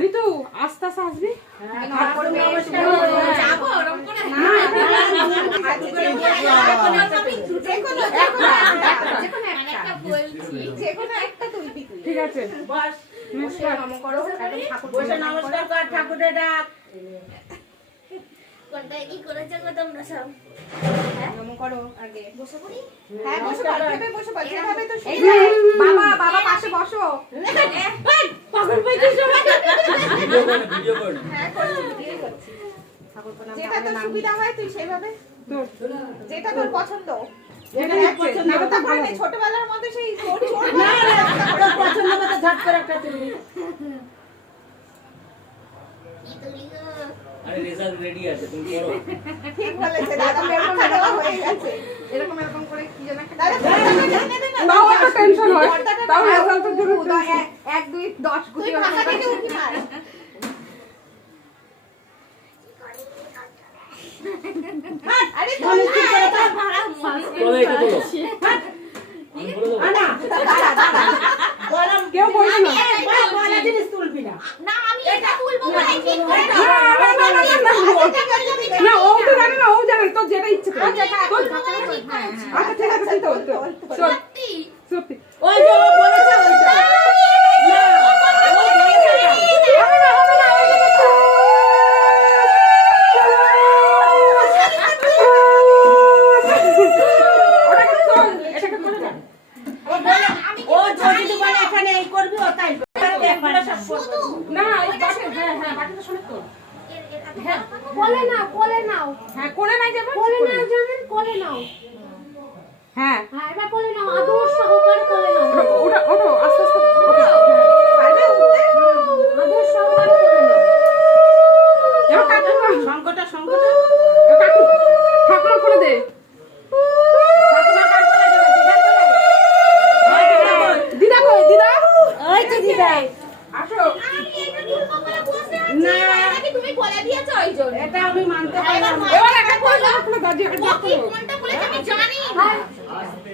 ঋতু আস্তে আস্তে আসবি। ঠিক আছে ঠাকুরের ডাক কোনটায় কি করেছে গো তোমরা সব? নমো করো আগে বসে পড়ি? হ্যাঁ বসে পড়ো বসে পড়ো যেভাবে তো সেই বাবা বাবা পাশে বসো পাগল পাইছি সবাই ভিডিও কর হ্যাঁ করছি ভিডিও করছি যেটা তোর সুবিধা হয় তুই সেইভাবে যেটা তোর পছন্দ ছোটবেলার মধ্যে সেই পছন্দ মতো ঝট করে একটা তুলি কি তুলি গো? আরে রেজাল্ট রেডি আছে তুমি করো ঠিক বলেছে দাদা পরীক্ষা দেওয়া হয়ে গেছে এরকম এরকম করে কি যেন একটা দাদা নাও একটা টেনশন হয় তাও রেজাল্টের জন্য 1 2 10 গুটি ভাষা থেকে উঠি মার আরে তোলে কি করে তো ভাড়া বলো এটা বলো আমি বলে দেবো না দাদা দাদা গরম কেউ বলবে না বলা জিনিস তুলবি না না আমি এটা তুলবো বলে ঠিক করে না ও তো জানে না ও জানে তো যেটা ইচ্ছে করে আচ্ছা ঠিক আছে তো সত্যি সত্যি ওই যে ও বলেছে ওইটা কোলে নাও হ্যাঁ কোলে নাই যাবে কোলে নাও জানেন কোলে নাও হ্যাঁ হ্যাঁ এবার কোলে নাও আদর সহকারে কোলে নাও ওটা ওঠো আস্তে আস্তে পারবে উঠতে আদর সহকারে কোলে নাও এবার কাটু সংকটা কাটু ঠাকুমা করে দে দিদা কই দিদা ওই তো দিদা আসো আমি এটা তুলবো বলে বসে আছি নাকি তুমি কোলে দিয়েছো ওই জন্য এটা আমি মানতে পারি না এবার একটা কোলে দাঁড়িয়ে কোনটা বলেছে আমি জানি আস্তে